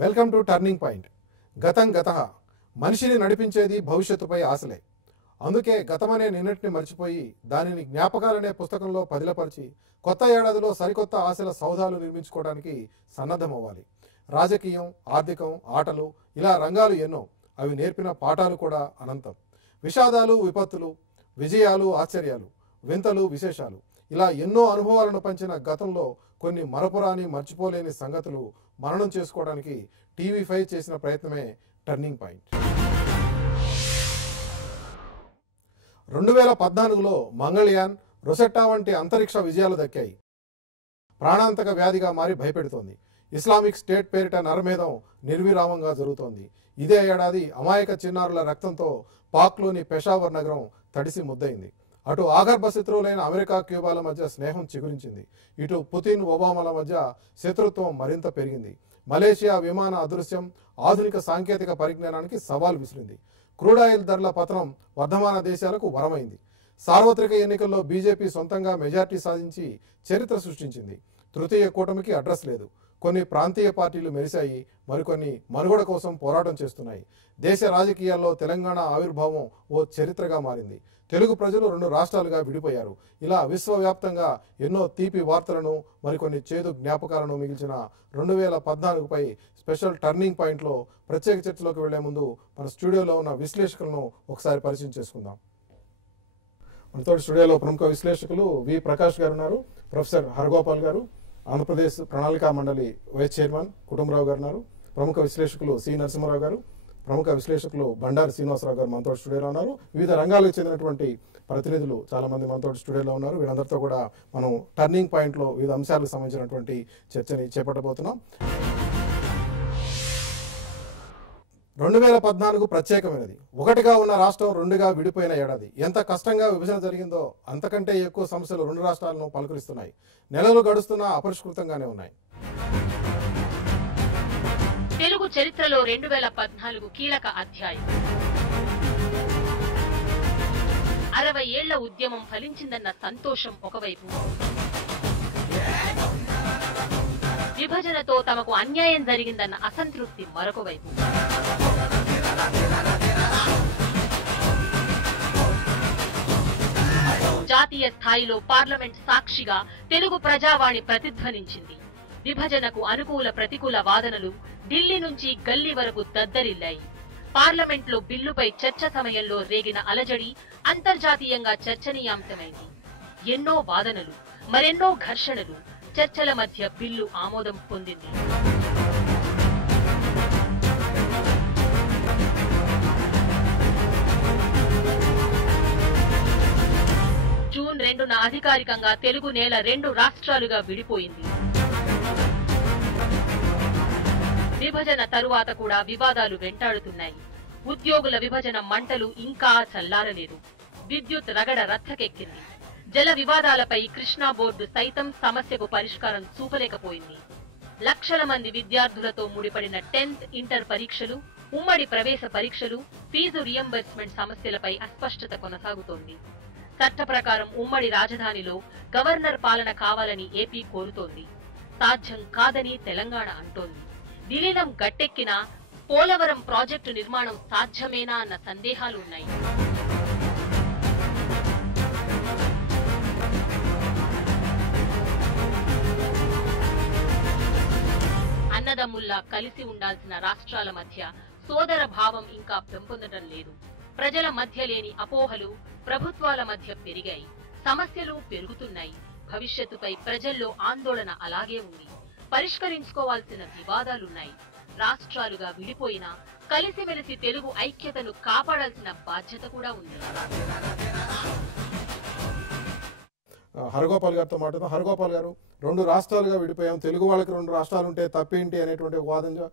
Welcome to turning point. గతం గతః. మనిషిని నడిపించేది భవిష్యత్తుపై ఆశలే. అందుకే గతమనే నిన్నటిని మర్చిపోయి దానిని జ్ఞాపకాలనే పుస్తకంలో పదిలపరిచి కొత్త ఏడాదిలో సరికొత్త ఆశల సౌధాలు నిర్మించుకోవడానికి సన్నద్ధమవ్వాలి. రాజకీయం, ఆర్థికం, ఆటలు ఇలా రంగాలు ఎన్నో. అవి నేర్పిన పాఠాలు కూడా అనంతం. విషాదాలు, విపత్తులు, విజయాలు, ఆశ్చర్యాలు, వింతలు, విశేషాలు ఇలా ఎన్నో అనుభవాలను పంచిన గతంలో కొన్ని మరపురాని, మర్చిపోలేని సంగతులు మననం చేసుకోవడానికి టీవీ5 చేసిన ప్రయత్నమే టర్నింగ్ పాయింట్. 2014లో మంగళయాన్, రొసెట్టా వంటి అంతరిక్ష విజయాలు దక్కాయి. ప్రాణాంతక వ్యాధిగా మారి భయపెడుతోంది. ఇస్లామిక్ స్టేట్ పేరిట నరమేధం నిర్విరామంగా జరుగుతోంది. ఇదే ఏడాది అమాయక చిన్నారుల రక్తంతో పాక్లోని పెషావర్ నగరం తడిసి ముద్దయింది. అటు ఆగర్భ శత్రువులైన అమెరికా, క్యూబాల మధ్య స్నేహం చిగురించింది. ఇటు పుతిన్, ఒబామాల మధ్య శత్రుత్వం మరింత పెరిగింది. మలేషియా విమాన అదృశ్యం ఆధునిక సాంకేతిక పరిజ్ఞానానికి సవాల్ విసిరింది. క్రూడాయిల్ ధరల పతనం వర్ధమాన దేశాలకు వరమైంది. సార్వత్రిక ఎన్నికల్లో బీజేపీ సొంతంగా మెజార్టీ సాధించి చరిత్ర సృష్టించింది. తృతీయ కూటమికి అడ్రస్ లేదు. కొన్ని ప్రాంతీయ పార్టీలు మెరిశాయి, మరికొన్ని మనుగడ కోసం పోరాటం చేస్తున్నాయి. దేశ రాజకీయాల్లో తెలంగాణ ఆవిర్భావం ఓ చరిత్రగా మారింది. తెలుగు ప్రజలు 2 రాష్ట్రాలుగా విడిపోయారు. ఇలా విశ్వవ్యాప్తంగా ఎన్నో తీపి వార్తలను, మరికొన్ని చేదు జ్ఞాపకాలను మిగిల్చిన 2014పై స్పెషల్ టర్నింగ్ పాయింట్లో ప్రత్యేక చర్చలోకి వెళ్లే ముందు మన స్టూడియోలో ఉన్న విశ్లేషకులను ఒకసారి పరిచయం చేసుకుందాం. మనతో స్టూడియోలో ప్రముఖ విశ్లేషకులు వి ప్రకాష్ గారు ఉన్నారు, ప్రొఫెసర్ హరగోపాల్ గారు, ఆంధ్రప్రదేశ్ ప్రణాళికా మండలి వైస్ చైర్మన్ కుటుంబరావు గారు ఉన్నారు, ప్రముఖ విశ్లేషకులు సి నరసింహారావు గారు, ప్రముఖ విశ్లేషకులు బండారి శ్రీనివాసరావు గారు మనతో స్టూడియోలో ఉన్నారు. వివిధ రంగాలకు చెందినటువంటి ప్రతినిధులు చాలా మంది మనతో స్టూడియోలో ఉన్నారు. వీళ్ళందరితో కూడా మనం టర్నింగ్ పాయింట్లో వివిధ అంశాలకు సంబంధించినటువంటి చర్చని చేపట్టబోతున్నాం. 2014 ప్రత్యేకమైనది. ఒకటిగా ఉన్న రాష్ట్రం 2గా విడిపోయిన ఏడాది. ఎంత కష్టంగా విభజన జరిగిందో అంతకంటే ఎక్కువ సమస్యలు 2 రాష్ట్రాలను పలుకరిస్తున్నాయి. నెలలు గడుస్తున్నా అపరిష్కృతంగానే ఉన్నాయి. తెలుగు చరిత్రలో 2014 కీలక అధ్యాయం. 60 ఏళ్ల ఉద్యమం ఫలించిందన్న సంతోషం ఒకవైపు, విభజనతో తమకు అన్యాయం జరిగిందన్న అసంతృప్తి మరొక వైపు. జాతీయ స్థాయిలో పార్లమెంట్ సాక్షిగా తెలుగు ప్రజావాణి ప్రతిధ్వనించింది. విభజనకు అనుకూల, ప్రతికూల వాదనలు ఢిల్లీ నుంచి గల్లీ వరకు దద్దరిల్లాయి. పార్లమెంట్లో బిల్లుపై చర్చ సమయంలో రేగిన అలజడి అంతర్జాతీయంగా చర్చనీయాంశమైంది. ఎన్నో వాదనలు, మరెన్నో ఘర్షణలు, చర్చల మధ్య బిల్లు ఆమోదం పొందింది. జూన్ 2న అధికారికంగా తెలుగు నేల 2 రాష్ట్రాలుగా విడిపోయింది. విభజన తరువాత కూడా వివాదాలు వెంటాడుతున్నాయి. ఉద్యోగుల విభజన మంటలు ఇంకా చల్లారలేదు. విద్యుత్ రగడ రచ్చకెక్కింది. జల వివాదాలపై కృష్ణా బోర్డు సైతం సమస్యకు పరిష్కారం చూపలేకపోయింది. లక్షల మంది విద్యార్థులతో ముడిపడిన 10th ఇంటర్ పరీక్షలు, ఉమ్మడి ప్రవేశ పరీక్షలు, ఫీజు రియంబర్స్మెంట్ సమస్యలపై అస్పష్టత కొనసాగుతోంది. చట్ట ప్రకారం ఉమ్మడి రాజధానిలో గవర్నర్ పాలన కావాలని ఏపీ కోరుతోంది. సాధ్యం కాదని తెలంగాణ అంటోంది. విలీనం గట్టెక్కినా పోలవరం ప్రాజెక్టు నిర్మాణం సాధ్యమేనా అన్న సందేహాలు ఉన్నాయి. అన్నదమ్ముల్లా కలిసి ఉండాల్సిన రాష్ట్రాల మధ్య సోదర భావం ఇంకా పెంపొందడం లేదు. ప్రజల మధ్య లేని అపోహలు ప్రభుత్వాల మధ్య పెరిగాయి. సమస్యలు పెరుగుతున్నాయి. భవిష్యత్తుపై ప్రజల్లో ఆందోళన అలాగే ఉంది. పరిష్కరించుకోవాల్సిన వివాదాలున్నాయి. రాష్ట్రాలుగా విడిపోయినా కలిసిమెలిసి తెలుగు ఐక్యతను కాపాడాల్సిన బాధ్యత కూడా ఉంది. హరగోపాల్ గారితో మాట్లాడుతాం. హరగోపాల్ గారు, 2 రాష్ట్రాలుగా విడిపోయాం, తెలుగు వాళ్ళకి 2 రాష్ట్రాలు ఉంటే తప్పేంటి అనేటువంటి వాదన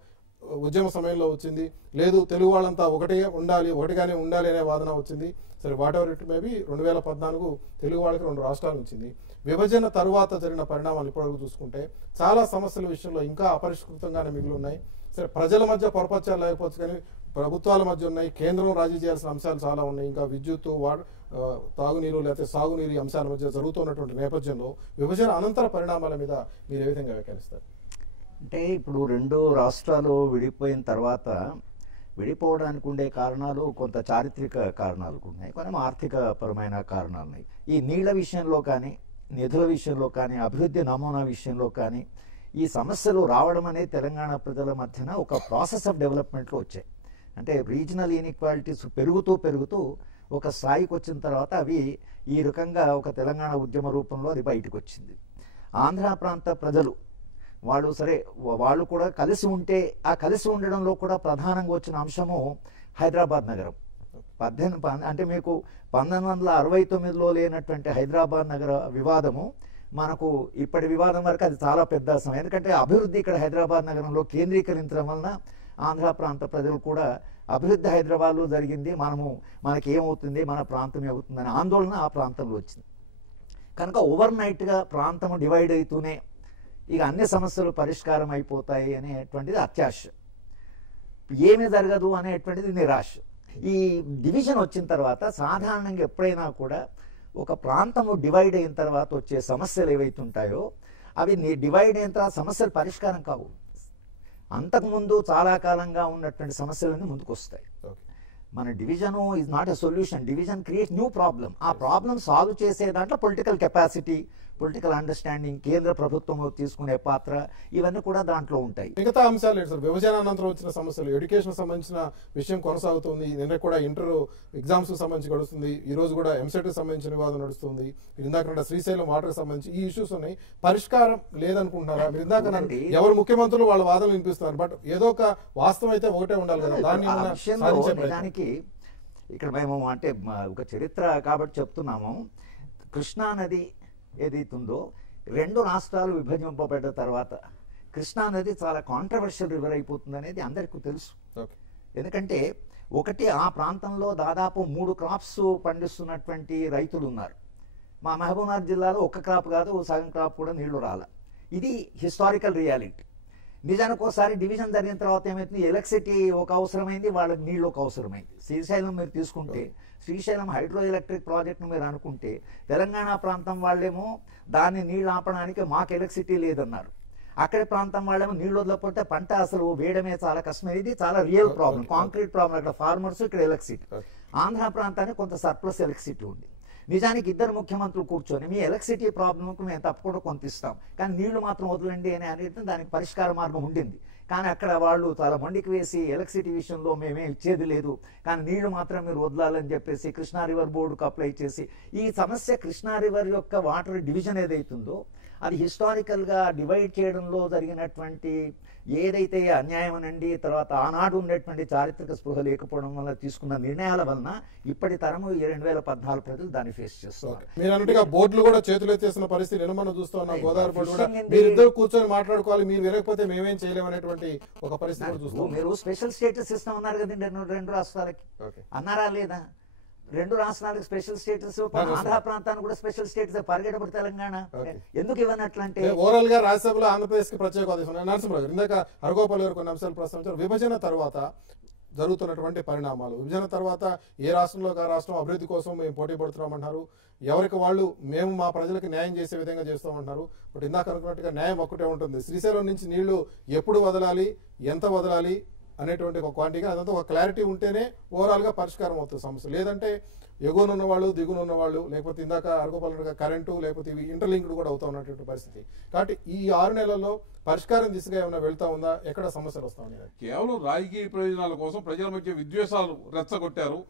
ఉద్యమ సమయంలో వచ్చింది. లేదు, తెలుగు వాళ్ళంతా ఒకటిగానే ఉండాలి అనే వాదన వచ్చింది. సరే, what ever it maybe 2014 Telugu వాళ్ళకి 2 రాష్ట్రాలు వచ్చింది. విభజన తరువాత జరిగిన పరిణామాలు ఇప్పటివరకు చూసుకుంటే చాలా సమస్యల విషయంలో ఇంకా అపరిష్కృతంగానే మిగిలి ఉన్నాయి. సరే, ప్రజల మధ్య పొరపచ్చాలు లేకపోవచ్చు, కానీ ప్రభుత్వాల మధ్య ఉన్నాయి. కేంద్రం రాజీ చేయాల్సిన అంశాలు చాలా ఉన్నాయి. ఇంకా విద్యుత్తు, తాగునీరు లేకపోతే సాగునీరు అంశాల మధ్య జరుగుతున్నటువంటి నేపథ్యంలో విభజన అనంతర పరిణామాల మీద మీరు ఏ విధంగా వ్యాఖ్యానిస్తారు? అంటే ఇప్పుడు రెండు రాష్ట్రాలు విడిపోయిన తర్వాత విడిపోవడానికి ఉండే కారణాలు కొంత చారిత్రక కారణాలు ఉన్నాయి, కొన్ని ఆర్థిక పరమైన కారణాలు ఉన్నాయి. ఈ నీళ్ల విషయంలో కానీ, నిధుల విషయంలో కానీ, అభివృద్ధి నమూనా విషయంలో కానీ ఈ సమస్యలు రావడం అనేది తెలంగాణ ప్రజల మధ్యన ఒక ప్రాసెస్ ఆఫ్ డెవలప్మెంట్లో వచ్చాయి. అంటే రీజనల్ ఇన్ఈక్వాలిటీస్ పెరుగుతూ ఒక స్థాయికి వచ్చిన తర్వాత అవి ఈ రకంగా ఒక తెలంగాణ ఉద్యమ రూపంలో అది బయటకు వచ్చింది. ఆంధ్ర ప్రాంత ప్రజలు వాళ్ళు కూడా కలిసి ఉంటే, ఆ కలిసి ఉండడంలో కూడా ప్రధానంగా వచ్చిన అంశము హైదరాబాద్ నగరం. అంటే మీకు 1969లో లేనటువంటి హైదరాబాద్ నగర వివాదము మనకు ఇప్పటి వివాదం వరకు అది చాలా పెద్ద సమయం. ఎందుకంటే అభివృద్ధి ఇక్కడ హైదరాబాద్ నగరంలో కేంద్రీకరించడం వలన ఆంధ్ర ప్రాంత ప్రజలు కూడా అభివృద్ధి హైదరాబాద్లో జరిగింది, మనకి ఏమవుతుంది, మన ప్రాంతం ఏమవుతుందనే ఆందోళన ఆ ప్రాంతంలో వచ్చింది. కనుక ఓవర్ నైట్గా ప్రాంతం డివైడ్ అవుతూనే ఇక అన్ని సమస్యలు పరిష్కారం అయిపోతాయి అనేటువంటిది అత్యాశ, ఏమీ జరగదు అనేటువంటిది నిరాశ. ఈ డివిజన్ వచ్చిన తర్వాత సాధారణంగా ఎప్పుడైనా కూడా ఒక ప్రాంతము డివైడ్ అయిన తర్వాత వచ్చే సమస్యలు ఏవైతే ఉంటాయో అవి డివైడ్ అయిన తర్వాత సమస్యలు పరిష్కారం కావు. అంతకుముందు చాలా కాలంగా ఉన్నటువంటి సమస్యలన్నీ ముందుకు వస్తాయి. మన division is not a solution, division create new problem. ఆ ప్రాబ్లం సాల్వ్ చేసే దాంట్లో పొలిటికల్ కెపాసిటీ, పొలిటికల్ అండర్స్టాండింగ్, కేంద్ర ప్రభుత్వం తీసుకునే పాత్ర, ఇవన్నీ కూడా దాంట్లో ఉంటాయి. మిగతా అంశాలు ఏంటి సార్? విభజన అనంతరం వచ్చిన సమస్యలు, ఎడ్యుకేషన్ సంబంధించిన విషయం కొనసాగుతుంది. నిన్న కూడా ఇంటర్ ఎగ్జామ్స్ సంబంధించి గడుస్తుంది, ఈ రోజు కూడా ఎంసెట్ సంబంధించిన వివాదం నడుస్తుంది. మీరు ఇందాక శ్రీశైలం వాటర్ సంబంధించి ఈ ఇష్యూస్ ఉన్నాయి, పరిష్కారం లేదనుకుంటున్నారా? మీరు ఇందాక ఎవరు ముఖ్యమంత్రులు వాళ్ళ వాదనలు వినిపిస్తున్నారు, బట్ ఏదో ఒక వాస్తవం అయితే ఒకటే ఉండాలి కదా. దానికి ఇక్కడ మేము అంటే ఒక చరిత్ర కాబట్టి చెప్తున్నాము. కృష్ణా నది ఏదైతుందో రెండు రాష్ట్రాలు విభజింపబడ్డ తర్వాత కృష్ణా నది చాలా కాంట్రవర్షియల్ రివర్ అయిపోతుంది అనేది అందరికీ తెలుసు. ఎందుకంటే ఒకటి, ఆ ప్రాంతంలో దాదాపు 3 క్రాప్స్ పండిస్తున్నటువంటి రైతులు ఉన్నారు. మా మహబూబ్నగర్ జిల్లాలో ఒక క్రాప్ కాదు, సగం క్రాప్ కూడా నీళ్లు రాల. ఇది హిస్టారికల్ రియాలిటీ. నిజానికి ఒకసారి డివిజన్ జరిగిన తర్వాత ఏమైతుంది, ఎలక్ట్రిసిటీ ఒక అవసరమైంది, వాళ్ళకి నీళ్ళు ఒక అవసరమైంది. శ్రీశైలం మీరు తీసుకుంటే, శ్రీశైలం హైడ్రో ఎలక్ట్రిక్ ప్రాజెక్ట్ను మీరు అనుకుంటే, తెలంగాణ ప్రాంతం వాళ్ళేమో దాన్ని నీళ్ళు ఆపడానికి మాకు ఎలక్ట్రిసిటీ లేదన్నారు. అక్కడి ప్రాంతం వాళ్ళేమో నీళ్ళు వదలకపోతే పంట అసలు వేయడమే చాలా కష్టం. ఇది చాలా రియల్ ప్రాబ్లం, కాంక్రీట్ ప్రాబ్లం. అక్కడ ఫార్మర్స్, ఇక్కడ ఎలక్ట్రిసిటీ. ఆంధ్ర ప్రాంతానికి కొంత సర్ప్లస్ ఎలక్ట్రిసిటీ ఉంది. నిజానికి ఇద్దరు ముఖ్యమంత్రులు కూర్చొని మీ ఎలక్ట్రిసిటీ ప్రాబ్లంకు మేము తప్పకుండా కొంత ఇస్తాం, కానీ నీళ్లు మాత్రం వదలండి అనేది దానికి పరిష్కార మార్గం ఉండింది. కానీ అక్కడ వాళ్ళు చాలా మొండికి వేసి ఎలక్ట్రిసిటీ విషయంలో మేమే ఇచ్చేది లేదు, కానీ నీళ్లు మాత్రం మీరు వదలాలని చెప్పేసి కృష్ణా రివర్ బోర్డుకు అప్లై చేసి, ఈ సమస్య కృష్ణా రివర్ యొక్క వాటర్ డివిజన్ ఏదైతుందో అది హిస్టారికల్గా డివైడ్ చేయడంలో జరిగినటువంటి ఏదైతే అన్యాయం అనండి, తర్వాత ఆనాడు ఉండేటువంటి చారిత్రక స్పృహ లేకపోవడం వల్ల తీసుకున్న నిర్ణయాల వలన ఇప్పటి తరము 2014 ప్రజలు దాన్ని ఫేస్ చేస్తారు. మీరు అన్నట్టుగా బోర్డులు కూడా చేతులు ఎత్తేసిన పరిస్థితి మనం చూస్తూ ఉన్నాం. గోదావరి బోర్డు కూడా మీరిద్దరు కూర్చొని మాట్లాడుకోవాలి, మీరు వినకపోతే మేమేం చేయలేము అనేటువంటి ఒక పరిస్థితి చూస్తాం. మీరు స్పెషల్ స్టేటస్ సిస్టమ్ అన్నారు కదండి రెండు రాష్ట్రాలకి, అన్నారా లేదా? రెండు రాష్ట్రాలకు స్పెషల్ స్టేటస్, ఆంధ్ర ప్రాంతానికి కూడా స్పెషల్ స్టేటస్, పరిగెడపడి తెలంగాణ ఎందుకు ఇవ్వనట్లంటే ఓవరాల్ గా రాజ్యసభలో ఆంధ్రప్రదేశ్ కి ప్రత్యేక హోదా. నరసింహరావు ఇందాక హరగోపాల్ గారు కొన్ని అంశాలు ప్రస్తావించారు. విభజన తర్వాత జరుగుతున్నటువంటి పరిణామాలు, విభజన తర్వాత ఏ రాష్ట్రంలో ఆ రాష్ట్రం అభివృద్ధి కోసం మేము పోటీ పడుతున్నామంటున్నారు, ఎవరికి వాళ్ళు మేము మా ప్రజలకు న్యాయం చేసే విధంగా చేస్తామంటున్నారు. బట్ ఇందాక అనుకున్నట్టుగా న్యాయం ఒక్కటే ఉంటుంది. శ్రీశైలం నుంచి నీళ్లు ఎప్పుడు వదలాలి, ఎంత వదలాలి అనేటువంటి ఒక క్వాంటిటీగా అదంతా ఒక క్లారిటీ ఉంటేనే ఓవరాల్గా పరిష్కారం అవుతుంది సమస్య. లేదంటే ఎగువనున్న వాళ్ళు, దిగునున్న వాళ్ళు, లేకపోతే ఇందాక అరగోపాలనగా కరెంటు, లేకపోతే ఇవి ఇంటర్లింక్డ్ కూడా అవుతా ఉన్నటువంటి పరిస్థితి. కాబట్టి ఈ 6 నెలల్లో పరిష్కారం దిశగా ఏమైనా వెళ్తా ఉందా? ఎక్కడ సమస్యలు వస్తా ఉన్నాయి? కేవలం రాజకీయ ప్రయోజనాల కోసం ప్రజల మధ్య విద్వేషాలు రెచ్చగొట్టారు,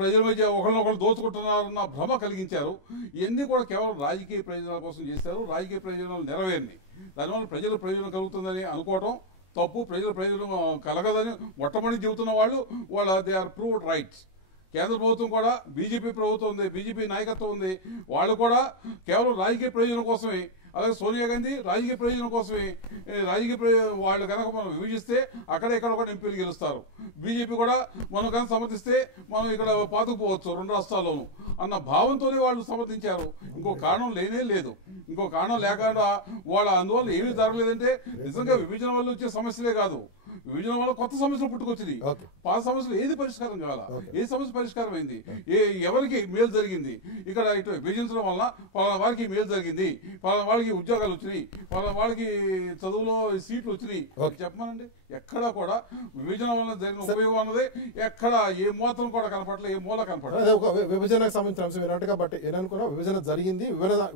ప్రజల మధ్య ఒకరినొకరు దోచుకుంటున్నారన్న భ్రమ కలిగించారు. ఇవన్నీ కూడా కేవలం రాజకీయ ప్రయోజనాల కోసం చేశారు. రాజకీయ ప్రయోజనాలు నెరవేరినాయి. దానివల్ల ప్రజల ప్రయోజనం కలుగుతుందని అనుకోవడం తప్పు. ప్రజల ప్రయోజనం కలగదని మొట్టమొదటి చెబుతున్న వాళ్ళ దే ఆర్ ప్రూవ్డ్ రైట్స్. కేంద్ర ప్రభుత్వం కూడా, బీజేపీ ప్రభుత్వం ఉంది, బీజేపీ నాయకత్వం ఉంది, వాళ్ళు కూడా కేవలం రాజకీయ ప్రయోజనం కోసమే, అలాగే సోనియా గాంధీ రాజకీయ ప్రయోజనం కోసమే, వాళ్ళు కనుక మనం విభజిస్తే అక్కడ ఇక్కడ ఒక ఎంపీలు గెలుస్తారు, బీజేపీ కూడా మనం కనుక సమర్థిస్తే మనం ఇక్కడ పాతుకుపోవచ్చు 2 రాష్ట్రాల్లోనూ అన్న భావంతోనే వాళ్ళు సమర్థించారు. ఇంకో కారణం లేనే లేదు. ఇంకో కారణం లేకుండా అందువల్ల ఏమీ జరగలేదంటే నిజంగా విభజన వల్ల వచ్చే సమస్యలే కాదు, విభజన వల్ల కొత్త సమస్యలు పుట్టుకొచ్చినాయి. ఓకే. పాత సమస్యలు ఏది పరిష్కారం కావాలా, ఓకే. ఏ సమస్య పరిష్కారం అయింది, ఎవరికి మేలు జరిగింది, ఇక్కడ ఇటు విభజించడం వల్ల పలానా వారికి మేలు జరిగింది, పలానా వాళ్ళకి ఉద్యోగాలు వచ్చినాయి, పలానా వాళ్ళకి చదువులో సీట్లు వచ్చినాయి చెప్పమనండి. ఎక్కడా కూడా విభజన వల్ల జరిగిన ఉపయోగం అన్నది ఎక్కడ ఏ మాత్రం కూడా కనపడలేదు, ఏ మూల కనపడలేదు. అదే ఒక విభజనకు సంబంధించిన అంశం ఏంటంటే బట్ ఏదనుకున్నా విభజన జరిగింది,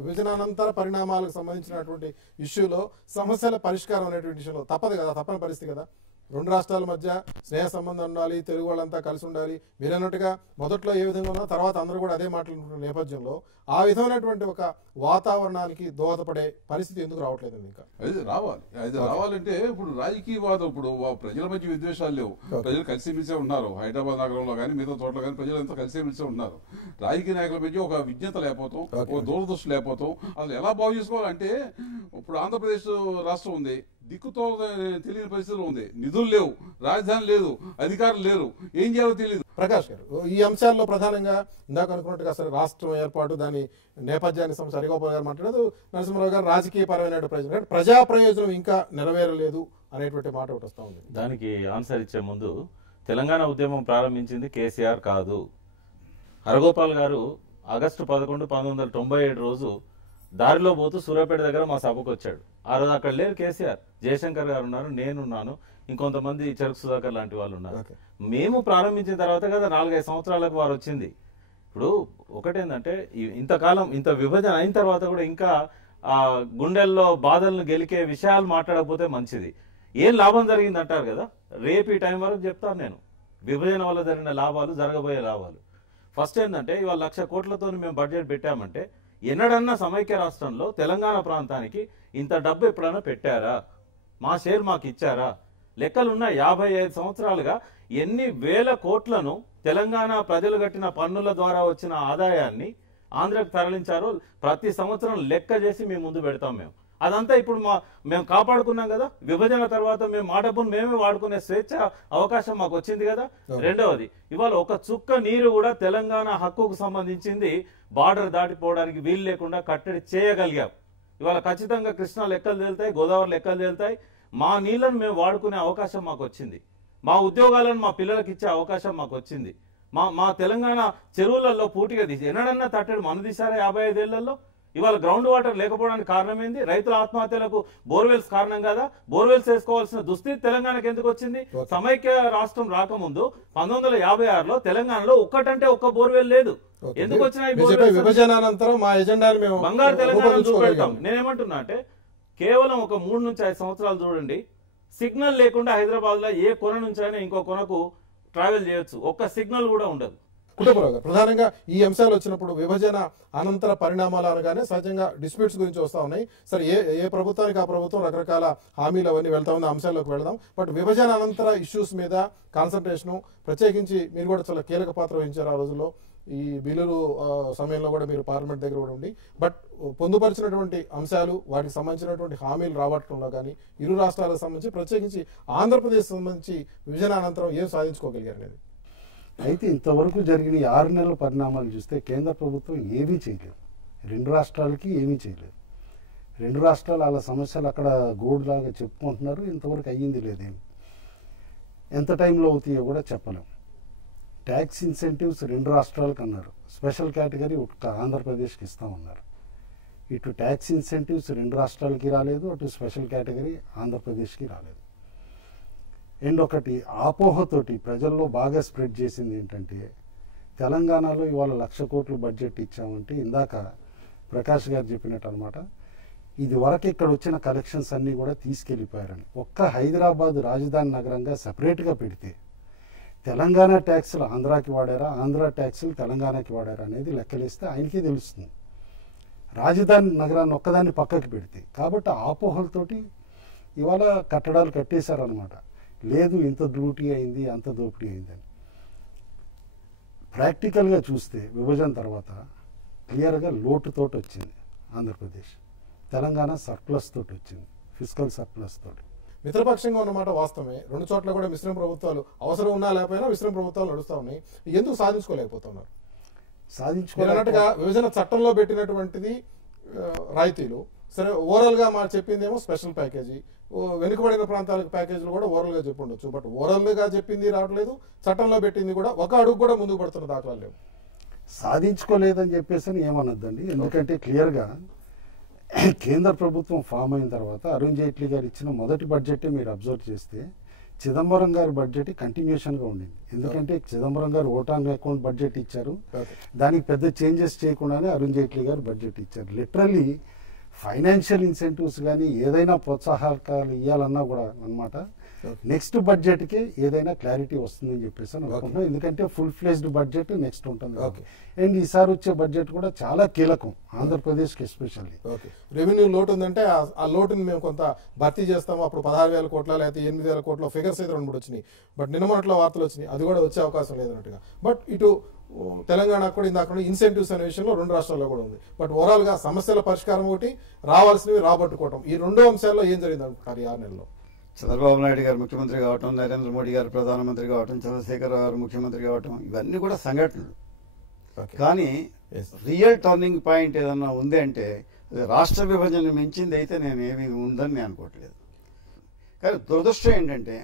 విభజనానంతర పరిణామాలకు సంబంధించినటువంటి ఇష్యూలో సమస్యల పరిష్కారం అనేటువంటి విషయంలో తప్పదు కదా, తప్పని పరిస్థితి కదా. రెండు రాష్ట్రాల మధ్య స్నేహ సంబంధం ఉండాలి, తెలుగు వాళ్ళంతా కలిసి ఉండాలి. మీరు అన్నట్టుగా మొదట్లో ఏ విధంగా ఉన్నా తర్వాత అందరూ కూడా అదే మాట్లాడుతున్న నేపథ్యంలో ఆ విధమైనటువంటి ఒక వాతావరణానికి దోహదపడే పరిస్థితి ఎందుకు రావట్లేదు? ఇంకా అది రావాలి. అది రావాలంటే ఇప్పుడు రాజకీయవాదం, ఇప్పుడు ప్రజల మధ్య విద్వేషాలు లేవు, ప్రజలు కలిసిమెలిసే ఉన్నారు. హైదరాబాద్ నగరంలో కానీ మిగతా చోట్ల కానీ ప్రజలు ఎంత కలిసిమెలిసే ఉన్నారు. రాజకీయ నాయకుల మధ్య ఒక విజ్ఞత లేకపోతాం, ఒక దూరదృష్టి లేకపోతాం. అసలు ఎలా బాగు చేసుకోవాలంటే ఇప్పుడు ఆంధ్రప్రదేశ్ రాష్ట్రం ఉంది, దిక్కుతో తెలియని పరిస్థితులు ఉంది, నిధులు లేవు, రాజధాని లేదు, అధికారులు లేరు, ఏం చేయాలో తెలియదు. ప్రకాష్ గారు, ఈ అంశాల్లో ప్రధానంగా ఇందాక అనుకున్నట్టుగా అసలు రాష్ట్రం ఏర్పాటు దాని నేపథ్యానికి సంబంధించి హరిగోపాల్ గారు మాట్లాడదు, నరసింహరావు గారు రాజకీయపరమైన ప్రయోజనం, ప్రజా ప్రయోజనం ఇంకా నెరవేరలేదు అనేటువంటి మాట ఒకటి వస్తూ ఉంది. దానికి ఆన్సర్ ఇచ్చే ముందు తెలంగాణ ఉద్యమం ప్రారంభించింది కేసీఆర్ కాదు. హరగోపాల్ గారు ఆగస్టు 11, 1997 రోజు దారిలో పోతూ సూర్యాపేట దగ్గర మా సభకు వచ్చాడు. ఆ రోజు అక్కడ లేరు కేసీఆర్, జయశంకర్ గారు ఉన్నారు, నేనున్నాను, ఇంకొంతమంది చెరుకు సుధాకర్ లాంటి వాళ్ళు ఉన్నారు. మేము ప్రారంభించిన తర్వాత కదా 4-5 సంవత్సరాలకు వారు వచ్చింది. ఇప్పుడు ఒకటేందంటే ఇంతకాలం ఇంత విభజన అయిన తర్వాత కూడా ఇంకా ఆ గుండెల్లో బాధలను గెలికే విషయాలు మాట్లాడకపోతే మంచిది. ఏం లాభం జరిగింది అంటారు కదా, రేపు ఈ టైం వరకు చెప్తాను నేను విభజన వల్ల జరిగిన లాభాలు, జరగబోయే లాభాలు. ఫస్ట్ ఏంటంటే ఇవాళ 1,00,000 కోట్లతో మేము బడ్జెట్ పెట్టామంటే ఎన్నడన్నా సమైక్య రాష్ట్రంలో తెలంగాణ ప్రాంతానికి ఇంత డబ్బు ఎప్పుడైనా పెట్టారా? మా షేర్ మాకు ఇచ్చారా? లెక్కలున్న 55 సంవత్సరాలుగా ఎన్ని వేల కోట్లను తెలంగాణ ప్రజలు కట్టిన పన్నుల ద్వారా వచ్చిన ఆదాయాన్ని ఆంధ్రకు తరలించారో ప్రతి సంవత్సరం లెక్క చేసి మేము ముందు పెడతాం. అదంతా ఇప్పుడు మేము కాపాడుకున్నాం కదా. విభజన తర్వాత మేము మా డబ్బును మేమే వాడుకునే స్వేచ్ఛ అవకాశం మాకు వచ్చింది కదా. రెండవది, ఇవాళ ఒక చుక్క నీరు కూడా తెలంగాణ హక్కుకు సంబంధించింది బార్డర్ దాటిపోవడానికి వీలు లేకుండా కట్టడి చేయగలిగాం. ఇవాళ ఖచ్చితంగా కృష్ణా లెక్కలు తేలుతాయి, గోదావరి లెక్కలు తేలుతాయి. మా నీళ్లను మేము వాడుకునే అవకాశం మాకు వచ్చింది. మా ఉద్యోగాలను మా పిల్లలకు ఇచ్చే అవకాశం మాకు వచ్చింది. మా తెలంగాణ చెరువులలో పూర్తిగా తీసి ఎన్నడన్నా తట్టడి మన తీశారా 55 ఏళ్లలో? ఇవాళ గ్రౌండ్ వాటర్ లేకపోవడానికి కారణం ఏంది? రైతుల ఆత్మహత్యలకు బోర్వెల్స్ కారణం కదా. బోర్వెల్స్ వేసుకోవాల్సిన దుస్థితి తెలంగాణకు ఎందుకు వచ్చింది? సమైక్య రాష్ట్రం రాకముందు 1956లో తెలంగాణలో ఒక్కటంటే ఒక్క బోర్వెల్ లేదు. ఎందుకు వచ్చినాయి? బంగారు తెలంగాణ చూపెడతాం. నేనేమంటున్నా అంటే కేవలం ఒక 3 నుంచి 5 సంవత్సరాలు చూడండి, సిగ్నల్ లేకుండా హైదరాబాద్ లో ఏ కొన నుంచి అయినా ఇంకో కొనకు ట్రావెల్ చేయొచ్చు, ఒక్క సిగ్నల్ కూడా ఉండదు. కుటుంబరావు గారు, ప్రధానంగా ఈ అంశాలు వచ్చినప్పుడు విభజన అనంతర పరిణామాలు అనగానే సహజంగా డిస్ప్యూట్స్ గురించి వస్తూ ఉన్నాయి. సరే, ఏ ప్రభుత్వానికి ఆ ప్రభుత్వం రకరకాల హామీలు అవన్నీ వెళ్తా ఉంది, అంశాల్లోకి వెళ్దాం. బట్ విభజన అనంతర ఇష్యూస్ మీద కాన్సన్ట్రేషను, ప్రత్యేకించి మీరు కూడా చాలా కీలక పాత్ర వహించారు ఆ రోజుల్లో. ఈ బిల్లులు సమయంలో కూడా మీరు పార్లమెంట్ దగ్గర కూడా ఉండి, బట్ పొందుపరిచినటువంటి అంశాలు, వాటికి సంబంధించినటువంటి హామీలు రావటంలో కానీ ఇరు రాష్ట్రాలకు సంబంధించి ప్రత్యేకించి ఆంధ్రప్రదేశ్ సంబంధించి విభజన అనంతరం ఏం సాధించుకోగలిగారు అనేది. అయితే ఇంతవరకు జరిగిన 6 నెలల పరిణామాలు చూస్తే కేంద్ర ప్రభుత్వం ఏమీ చేయలేదు, 2 రాష్ట్రాలకి ఏమీ చేయలేదు. 2 రాష్ట్రాలు వాళ్ళ సమస్యలు అక్కడ గోడులాగా చెప్పుకుంటున్నారు, ఇంతవరకు అయ్యింది లేదేమి. ఎంత టైంలో అవుతాయో కూడా చెప్పలేం. ట్యాక్స్ ఇన్సెంటివ్స్ 2 రాష్ట్రాలకు అన్నారు, స్పెషల్ కేటగిరీ ఆంధ్రప్రదేశ్కి ఇస్తామన్నారు. ఇటు ట్యాక్స్ ఇన్సెంటివ్స్ 2 రాష్ట్రాలకి రాలేదు, అటు స్పెషల్ కేటగిరీ ఆంధ్రప్రదేశ్కి రాలేదు. అండ్ ఒకటి ఆపోహతోటి ప్రజల్లో బాగా స్ప్రెడ్ చేసింది ఏంటంటే తెలంగాణలో ఇవాళ 1,00,000 కోట్లు బడ్జెట్ ఇచ్చామంటే ఇందాక ప్రకాష్ గారు చెప్పినట్టు అనమాట, ఇది వరకు ఇక్కడ వచ్చిన కలెక్షన్స్ అన్నీ కూడా తీసుకెళ్ళిపోయారని. ఒక్క హైదరాబాద్ రాజధాని నగరంగా సపరేట్గా పెడితే తెలంగాణ ట్యాక్సులు ఆంధ్రాకి వాడారా, ఆంధ్ర ట్యాక్సులు తెలంగాణకి వాడారా అనేది లెక్కలేస్తే ఆయనకే తెలుస్తుంది. రాజధాని నగరాన్ని ఒక్కదాన్ని పక్కకి పెడితే, కాబట్టి ఆపోహలతోటి ఇవాళ కట్టడాలు కట్టేశారనమాట. లేదు ఇంత డ్యూటీ అయింది, అంత దోపిడీ అయిందని. ప్రాక్టికల్గా చూస్తే విభజన తర్వాత క్లియర్గా లోటుతోటి వచ్చింది ఆంధ్రప్రదేశ్, తెలంగాణ సర్ప్లస్ తోటి వచ్చింది, ఫిజికల్ సర్ప్లస్ తోటి. మిత్రపక్షంగా ఉన్నమాట వాస్తవమే. 2 చోట్ల కూడా మిశ్రమ ప్రభుత్వాలు అవసరం ఉన్నా లేకపోయినా మిశ్రమ ప్రభుత్వాలు నడుస్తూ ఉన్నాయి. ఎందుకు సాధించుకోలేకపోతున్నారు? సాధించుకున్నట్టుగా విభజన చట్టంలో పెట్టినటువంటిది రాయితీలు, సరే ఓవరాల్ గా మా చెప్పిందేమో స్పెషల్ ప్యాకేజీ, వెనుకబడిన ప్రాంతాలకు ప్యాకేజీలు కూడా ఓవరాల్ గా చెప్పుండొచ్చు. బట్ ఓవరాల్ గా చెప్పింది రావట్లేదు, చట్టంలో పెట్టింది కూడా ఒక అడుగు కూడా ముందుకు పడుతున్న దాఖలాలు లేవు. సాధించుకోలేదని చెప్పేసి ఏమనొద్దండి. ఎందుకంటే క్లియర్గా కేంద్ర ప్రభుత్వం ఫామ్ అయిన తర్వాత అరుణ్ జైట్లీ గారు ఇచ్చిన మొదటి బడ్జెట్ మీరు అబ్జర్వ్ చేస్తే చిదంబరం గారి బడ్జెట్ కంటిన్యూషన్గా ఉండింది. ఎందుకంటే చిదంబరం గారు ఓటాన్ అకౌంట్ బడ్జెట్ ఇచ్చారు, దానికి పెద్ద చేంజెస్ చేయకుండానే అరుణ్ జైట్లీ గారు బడ్జెట్ ఇచ్చారు. లిటరల్లీ ఫైనాన్షియల్ ఇన్సెంటివ్స్ కానీ ఏదైనా ప్రోత్సాహకాలు ఇవ్వాలన్నా కూడా అన్నమాట నెక్స్ట్ బడ్జెట్కి ఏదైనా క్లారిటీ వస్తుందని చెప్పేసి అనుకుంటున్నాం. ఎందుకంటే ఫుల్ ఫ్లెజ్డ్ బడ్జెట్ నెక్స్ట్ ఉంటుంది. అండ్ ఈసారి వచ్చే బడ్జెట్ కూడా చాలా కీలకం ఆంధ్రప్రదేశ్కి ఎస్పెషల్లీ. రెవెన్యూ లోటు ఉందంటే ఆ లోటుని మేము కొంత భర్తీ చేస్తాము. అప్పుడు 16,000 కోట్ల లేకపోతే 8,000 కోట్ల ఫిగర్స్ అయితే 2-3 వచ్చినాయి. బట్ నిన్న మొన్నట్లో వార్తలు వచ్చినాయి, అది కూడా వచ్చే అవకాశం లేదన్నట్టుగా. బట్ ఇటు తెలంగాణకు కూడా ఇందాక ఇన్సెంటివ్స్ అనే విషయంలో 2 రాష్ట్రాల్లో కూడా ఉంది. బట్ ఓవరాల్ గా సమస్యల పరిష్కారం ఒకటి, రావాల్సినవి రాబట్టుకోవటం, ఈ 2 అంశాల్లో ఏం జరిగింది అనుకుంటారు ఈ 6 నెలల్లో? చంద్రబాబు నాయుడు గారు ముఖ్యమంత్రి కావటం, నరేంద్ర మోడీ గారు ప్రధానమంత్రి కావటం, చంద్రశేఖర్ గారు ముఖ్యమంత్రి కావటం, ఇవన్నీ కూడా సంఘటనలు. కానీ రియల్ టర్నింగ్ పాయింట్ ఏదన్నా ఉంది అంటే రాష్ట్ర విభజన మించింది అయితే నేను ఏమీ ఉందని నేను అనుకోవట్లేదు. కానీ దురదృష్టం ఏంటంటే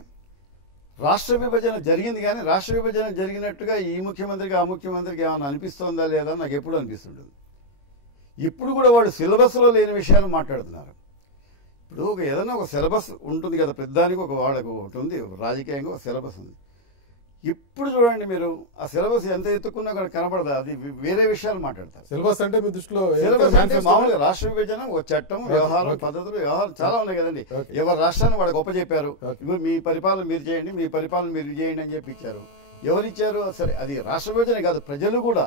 రాష్ట్ర విభజన జరిగింది, కానీ రాష్ట్ర విభజన జరిగినట్టుగా ఈ ముఖ్యమంత్రికి ఆ ముఖ్యమంత్రికి ఏమైనా అనిపిస్తుందా లేదా నాకు ఎప్పుడు అనిపిస్తుంటుంది. ఇప్పుడు కూడా వాడు సిలబస్లో లేని విషయాలు మాట్లాడుతున్నారు. ఇప్పుడు ఏదైనా ఒక సిలబస్ ఉంటుంది కదా, పెద్దానికి వాళ్ళకు ఒకటి ఉంది, రాజకీయంగా ఒక సిలబస్ ఉంది. ఇప్పుడు చూడండి మీరు ఆ సిలబస్ ఎంత ఎత్తుకున్నా కూడా కనపడదా, అది వేరే విషయాలు మాట్లాడతారు. సిలబస్ అంటే మీ దృష్టిలో సిలబస్ అంటే మామూలుగా రాష్ట్ర విభజన ఒక చట్టం, వ్యవహారం, పద్ధతులు, వ్యవహారం చాలా ఉన్నాయి కదండి. ఎవరి రాష్ట్రాన్ని వాళ్ళకి గొప్ప చెప్పారు, మీ పరిపాలన మీరు చేయండి, మీ పరిపాలన మీరు చేయండి అని చెప్పి ఇచ్చారు. ఎవరిచ్చారు? సరే, అది రాష్ట్ర విభజన కాదు, ప్రజలు కూడా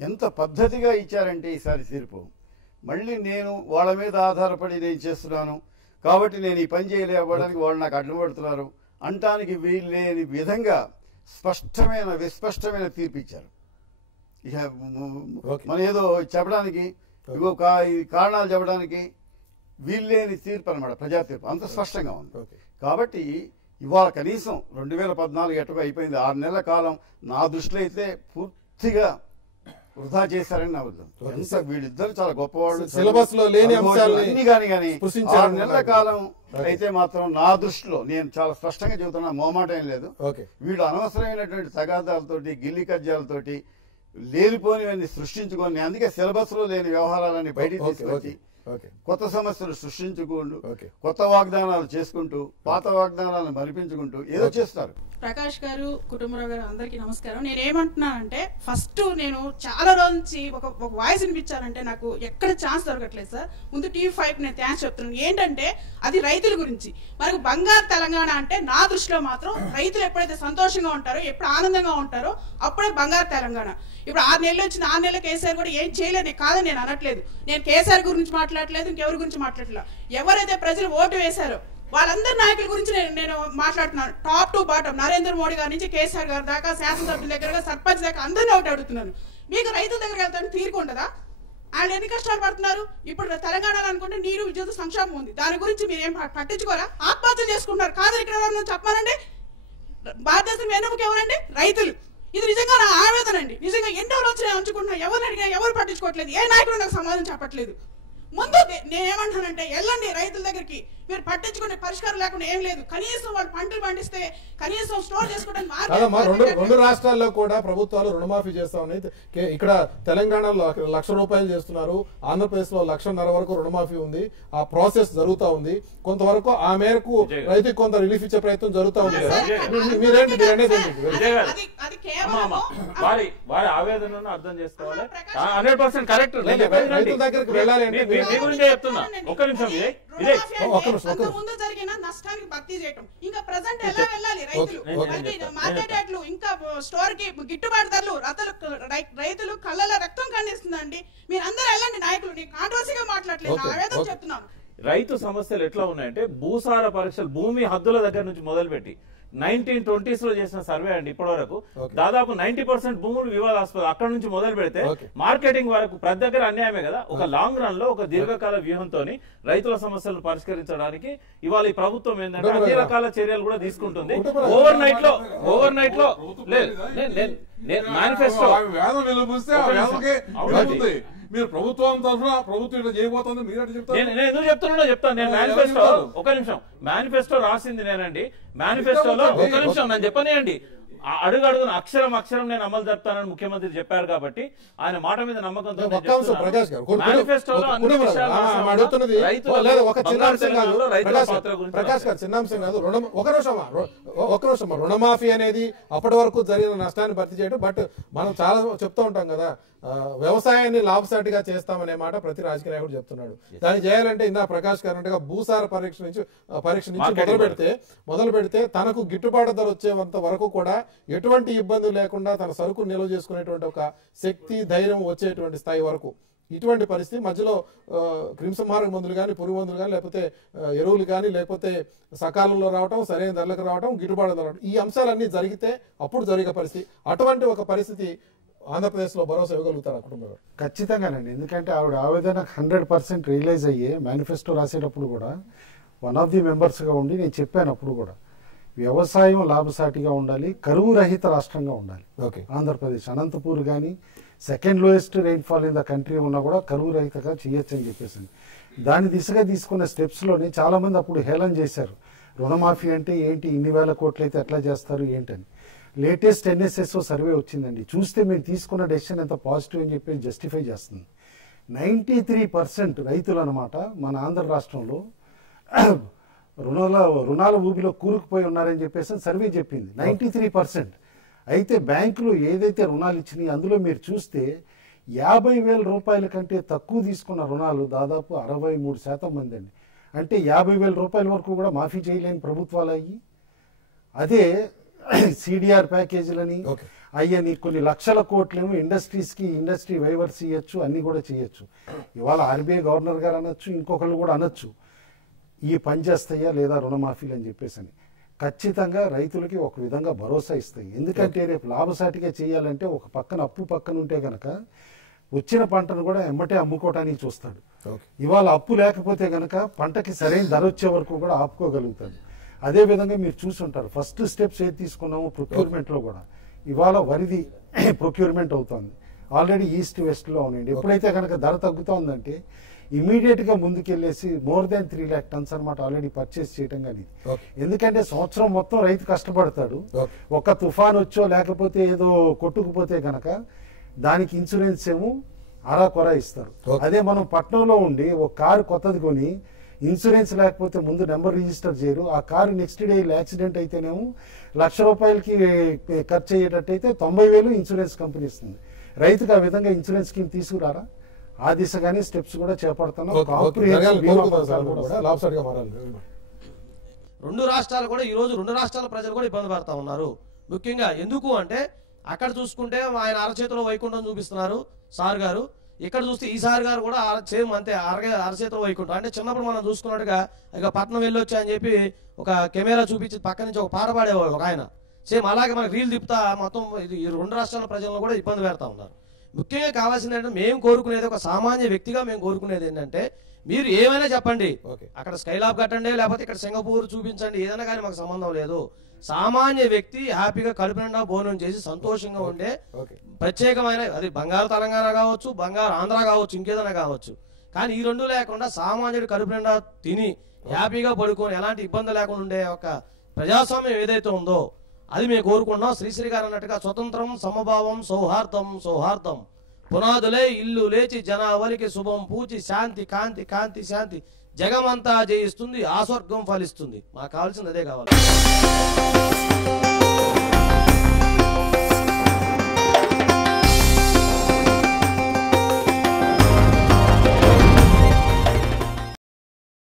ఎంత పద్ధతిగా ఇచ్చారంటే ఈసారి తీర్పు మళ్ళీ నేను వాళ్ళ మీద ఆధారపడి నేను చేస్తున్నాను కాబట్టి నేను ఈ పని చేయలేకపోవడానికి వాళ్ళు నాకు అడ్డం పడుతున్నారు అంటానికి వీల్లేని విధంగా విస్పష్టమైన తీర్పు ఇచ్చారు. ఇక మనం ఏదో చెప్పడానికి ఇగో కారణాలు చెప్పడానికి వీల్లేని తీర్పు అనమాట, ప్రజా తీర్పు అంత స్పష్టంగా ఉంది. కాబట్టి ఇవాళ కనీసం 2014 ఎట్టగా అయిపోయింది, 6 నెలల కాలం నా దృష్టిలో అయితే పూర్తిగా వృధా చేశారని నా ఉద్దేశం. వీళ్ళిద్దరు చాలా గొప్పవాళ్ళు, సిలబస్ లో లేని అన్ని కానీ 6 నెలల కాలం అయితే మాత్రం నా దృష్టిలో నేను చాలా స్పష్టంగా చెబుతున్నా, మోమాట ఏం లేదు. వీళ్ళు అనవసరమైనటువంటి తగాదాలతోటి, గిల్లి కజ్జాలతోటి లేనిపోనివన్నీ సృష్టించుకొని, అందుకే సిలబస్ లో లేని వ్యవహారాలన్నీ బయటికి తీసుకొచ్చి కొత్త సమస్యలు సృష్టించుకుంటూ, కొత్త వాగ్దానాలు చేసుకుంటూ, పాత వాగ్దానాలను మరిపించుకుంటూ ఏదో చేస్తారు. ప్రకాష్ గారు, కుటుంబరావు గారు, అందరికీ నమస్కారం. నేను ఏమంటున్నానంటే, ఫస్ట్ నేను చాలా రోజు నుంచి ఒక వాయిస్ వినిపించాలంటే నాకు ఎక్కడ ఛాన్స్ దొరకట్లేదు సార్. ముందు TV5 నేను థ్యాంక్స్ చెప్తున్నాను. ఏంటంటే అది రైతుల గురించి. మనకు బంగారు తెలంగాణ అంటే నా దృష్టిలో మాత్రం రైతులు ఎప్పుడైతే సంతోషంగా ఉంటారో, ఎప్పుడు ఆనందంగా ఉంటారో అప్పుడే బంగారు తెలంగాణ. ఇప్పుడు 6 నెలలు వచ్చిన 6 నెలల కేసీఆర్ కూడా ఏం చేయలేదు కాదని నేను అనట్లేదు. నేను కేసీఆర్ గురించి మాట్లాడలేదు, ఇంకెవరి గురించి మాట్లాడలేదు. ఎవరైతే ప్రజలు ఓటు వేశారో వాళ్ళందరి నాయకుల గురించి నేను మాట్లాడుతున్నాను. Top to bottom, Narendra Modi గారి నుంచి కేసీఆర్ గారి దాకా, శాసనసభ్యుల దగ్గర, సర్పంచ్ దాకా అందరినీ ఒకటి అడుగుతున్నాను. మీకు రైతుల దగ్గర వెళ్తాను తీరిక ఉంటుందా? వాళ్ళు ఎన్ని కష్టాలు పడుతున్నారు. ఇప్పుడు తెలంగాణలో అనుకుంటే నీరు, విద్యుత్ సంక్షేమం ఉంది, దాని గురించి మీరు ఏం పట్టించుకోరా? ఆత్మహత్యలు చేసుకుంటున్నారు. కాదు ఇక్కడ చెప్పానండి, భారతదేశం వెన్నెముక ఎవరండి? రైతులు. ఇది నిజంగా నా ఆవేదన అండి. నిజంగా ఎన్నో రోజులు నేను ఉంచుకుంటున్నాను, ఎవరిని అడిగినా ఎవరు పట్టించుకోవట్లేదు, ఏ నాయకుడు నాకు సమాధానం చెప్పట్లేదు. ముందు నేనేమంటానంటే, వెళ్ళండి రైతుల దగ్గరికి, మీరు పట్టించుకునే పరిష్కారం లేకుండా ఏం లేదు. కనీసం వాళ్ళు పంటలు పండిస్తే కనీసం స్టోర్ చేసుకోవడానికి 2 రాష్ట్రాల్లో కూడా ప్రభుత్వాలు రుణమాఫీ చేస్తా ఉన్నాయి. ఇక్కడ తెలంగాణలో 1,00,000 రూపాయలు చేస్తున్నారు, ఆంధ్రప్రదేశ్ లో 1,50,000 వరకు రుణమాఫీ ఉంది. ఆ ప్రాసెస్ జరుగుతా ఉంది. కొంతవరకు ఆ మేరకు రైతుకి కొంత రిలీఫ్ ఇచ్చే ప్రయత్నం జరుగుతా ఉంది. వారి ఆవేదనను అర్థం చేసుకోవాలి. 100% కరెక్ట్. రైతుల దగ్గరికి వెళ్ళాలి అంటే చెప్తున్నా, ఒక్క నిమిషం. ముందు జరిగిన నష్టానికి భర్తీ చేయటం, ఇంకా ప్రజెంట్ ఎలా వెళ్ళాలి రైతులు, మార్కెట్ రేట్లు, ఇంకా స్టోర్ కి గిట్టుబాటు ధరలు, రైతులు కళ్ళలో రక్తం ఖండిస్తుందండి. మీరు అందరూ వెళ్ళండి నాయకులు. నేను కాంట్రవర్సీగా మాట్లాడలేదు, ఆవేదన చెప్తున్నాను. రైతు సమస్యలు ఎట్లా ఉన్నాయంటే, భూసార పరీక్షలు భూమి హద్దుల దగ్గర నుంచి మొదలుపెట్టి 1920s లో చేసిన సర్వే అండి, ఇప్పటి వరకు దాదాపు 90% భూములు వివాదాస్పదం. అక్కడ నుంచి మొదలు పెడితే మార్కెటింగ్ వరకు ప్రతి దగ్గర అన్యాయమే కదా. ఒక లాంగ్ రన్ లో ఒక దీర్ఘకాల వ్యూహంతో రైతుల సమస్యలను పరిష్కరించడానికి ఇవాళ ఈ ప్రభుత్వం ఏంటంటే అన్ని రకాల చర్యలు కూడా తీసుకుంటుంది. ఓవర్ నైట్ లో మేనిఫెస్టో మీరు ప్రభుత్వం తరఫున ప్రభుత్వం ఇట్లా చేయబోతుంది మీరు ఎట్లా చెప్తారు? నేను ఎందుకు చెప్తున్నా చెప్తాను. నేను మేనిఫెస్టో ఒక నిమిషం మేనిఫెస్టో రాసింది నేనండి. మేనిఫెస్టోలో ఒక నిమిషం నన్ను చెప్పనియండి. అడుగడుగున అక్షరం అక్షరం నేను అమలు జరుపుతానని ముఖ్యమంత్రి చెప్పారు కాబట్టి ఆయన మాట మీద నమ్మకంతో రుణమాఫీ అనేది అప్పటి వరకు జరిగిన నష్టాన్ని భర్తీ చేయడం. బట్ మనం చాలా చెప్తూ ఉంటాం కదా, వ్యవసాయాన్ని లాభసాటిగా చేస్తామనే మాట ప్రతి రాజకీయ నాయకుడు చెప్తున్నాడు. దాన్ని చేయాలంటే ఇందా ప్రకాష్ గారు అన్నట్టుగా భూసార పరీక్ష నుంచి మొదలు పెడితే తనకు గిట్టుబాటు ధర వచ్చేంత వరకు కూడా ఎటువంటి ఇబ్బంది లేకుండా తన సరుకు నిల్వ చేసుకునేటువంటి ఒక శక్తి ధైర్యం వచ్చేటువంటి స్థాయి వరకు ఇటువంటి పరిస్థితి మధ్యలో క్రిమిసంహారక మందులు కానీ పురుగు మందులు కానీ లేకపోతే ఎరువులు కానీ లేకపోతే సకాలంలో రావటం సరైన ధరలకు రావటం గిట్టుబాటు ధర రావటం ఈ అంశాలన్నీ జరిగితే అప్పుడు జరిగే పరిస్థితి. అటువంటి ఒక పరిస్థితి ఆంధ్రప్రదేశ్లో భరోసా ఇవ్వగలుగుతారు కుటుంబం? ఖచ్చితంగానండి. ఎందుకంటే ఆవిడ ఆవేదన 100% రియలైజ్ అయ్యే మేనిఫెస్టో రాసేటప్పుడు కూడా వన్ ఆఫ్ ది మెంబర్స్గా ఉండి నేను చెప్పాను అప్పుడు కూడా వ్యవసాయం లాభసాటిగా ఉండాలి, కరువు రహిత రాష్ట్రంగా ఉండాలి. ఆంధ్రప్రదేశ్ అనంతపూర్ కానీ second lowest rainfall in the country ఉన్నా కూడా కరువు రహితగా చేయొచ్చు అని చెప్పేసి దాని దిశగా తీసుకున్న స్టెప్స్లోనే చాలామంది అప్పుడు హేళన చేశారు. రుణమాఫీ అంటే ఏంటి, ఇన్ని వేల కోట్లు అయితే ఎట్లా చేస్తారు ఏంటని. లేటెస్ట్ NSSO సర్వే వచ్చిందండి, చూస్తే మీరు తీసుకున్న డెసిషన్ ఎంత పాజిటివ్ అని చెప్పి జస్టిఫై చేస్తుంది. 93% రైతులు అనమాట మన ఆంధ్ర రాష్ట్రంలో రుణాల ఊబిలో కూరుకుపోయి ఉన్నారని చెప్పేసి సర్వే చెప్పింది. 93%. అయితే బ్యాంకులు ఏదైతే రుణాలు ఇచ్చినాయి అందులో మీరు చూస్తే 50,000 రూపాయల కంటే తక్కువ తీసుకున్న రుణాలు దాదాపు 63% మంది అండి. అంటే 50,000 రూపాయల వరకు కూడా మాఫీ చేయలేని ప్రభుత్వాలు అయ్యి, అదే CDR ప్యాకేజీలని అయ్యని కొన్ని లక్షల కోట్లేమో ఇండస్ట్రీస్కి ఇండస్ట్రీ వైవర్స్ ఇవ్వచ్చు, అన్నీ కూడా చేయొచ్చు. ఇవాళ RBI గవర్నర్ గారు అనొచ్చు, ఇంకొకళ్ళు కూడా అనొచ్చు ఈ పని చేస్తాయా లేదా రుణమాఫీలు అని చెప్పేసి. ఖచ్చితంగా రైతులకి ఒక విధంగా భరోసా ఇస్తాయి. ఎందుకంటే రేపు లాభసాటిగా చేయాలంటే ఒక పక్కన అప్పు పక్కన ఉంటే గనక వచ్చిన పంటను కూడా ఎమ్మటే అమ్ముకోవటానికి చూస్తాడు. ఇవాళ అప్పు లేకపోతే గనక పంటకి సరైన ధర వచ్చే వరకు కూడా ఆపుకోగలుగుతాడు. అదే విధంగా మీరు చూసుంటారు ఫస్ట్ స్టెప్స్ ఏది తీసుకున్నామో ప్రొక్యూర్మెంట్లో కూడా ఇవాళ వరిది ప్రొక్యూర్మెంట్ అవుతుంది. ఆల్రెడీ ఈస్ట్ వెస్ట్లో ఉండండి. ఎప్పుడైతే కనుక ధర తగ్గుతూ ఉందంటే ఇమీడియట్గా ముందుకెళ్ళేసి మోర్ దాన్ 3 lakh tons అనమాట ఆల్రెడీ పర్చేస్ చేయడం. కానీ ఎందుకంటే సంవత్సరం మొత్తం రైతు కష్టపడతాడు, ఒక తుఫాన్ వచ్చో లేకపోతే ఏదో కొట్టుకుపోతే గనక దానికి ఇన్సూరెన్స్ ఏమో అరా కొర ఇస్తారు. అదే మనం పట్నంలో ఉండి ఒక కారు కొత్తది కొని ఇన్సూరెన్స్ లేకపోతే ముందు నెంబర్ రిజిస్టర్ చేయరు, ఆ కారు నెక్స్ట్ డే యాక్సిడెంట్ అయితేనేమో ₹1,00,000 ఖర్చు అయ్యేటట్టయితే 90,000 ఇన్సూరెన్స్ కంపెనీ ఇస్తుంది. రైతుకు ఆ విధంగా ఇన్సూరెన్స్ స్కీమ్ తీసుకురారా? ఆ దిశగానే స్టెప్స్ కూడా చేపడుతున్నాం. రెండు రాష్ట్రాలు కూడా ఈ రోజు రెండు రాష్ట్రాల ప్రజలు కూడా ఇబ్బంది పడతా ఉన్నారు. ముఖ్యంగా ఎందుకు అంటే అక్కడ చూసుకుంటే ఆయన అరచేతిలో వైకుంఠం చూపిస్తున్నారు సార్ గారు, ఇక్కడ చూస్తే ఈ సార్ గారు కూడా సేమ్ అంతే అరచేతిలో వైకుంఠం. అంటే చిన్నప్పుడు మనం చూసుకున్నట్టుగా ఇక పట్నం వెళ్ళొచ్చా అని చెప్పి ఒక కెమెరా చూపించి పక్క నుంచి ఒక పాట పాడేవాడు ఒక ఆయన, సేమ్ అలాగే మనకి రీల్ తిప్పుతా మొత్తం ఈ రెండు రాష్ట్రాల ప్రజలను కూడా ఇబ్బంది పెడతా ఉన్నారు. ముఖ్యంగా కావాల్సింది ఏంటంటే మేము కోరుకునేది, ఒక సామాన్య వ్యక్తిగా మేము కోరుకునేది ఏంటంటే మీరు ఏమైనా చెప్పండి, అక్కడ స్కైలాబ్ కట్టండి లేకపోతే ఇక్కడ సింగపూర్ చూపించండి, ఏదైనా కానీ మాకు సంబంధం లేదు. సామాన్య వ్యక్తి హ్యాపీగా కడుపు నిండా భోజనం చేసి సంతోషంగా ఉండే ప్రత్యేకమైన, అది బంగారు తెలంగాణ కావచ్చు, బంగారు ఆంధ్ర కావచ్చు, ఇంకేదైనా కావచ్చు, కానీ ఈ రెండు లేకుండా సామాన్యుడు కడుపు నిండా తిని హ్యాపీగా పడుకొని ఎలాంటి ఇబ్బంది లేకుండా ఉండే ఒక ప్రజాస్వామ్యం ఏదైతే ఉందో అది మేము కోరుకుంటున్నాం. శ్రీశ్రీ గారు అన్నట్టుగా స్వతంత్రం, సమభావం, సౌహార్దం సౌహార్దం పునాదులే ఇల్లు లేచి జనావరికి శుభం పూచి శాంతి కాంతి కాంతి శాంతి జగమంతా జయిస్తుంది, ఆ స్వర్గం ఫలిస్తుంది. మాకు కావాల్సింది అదే కావాలి.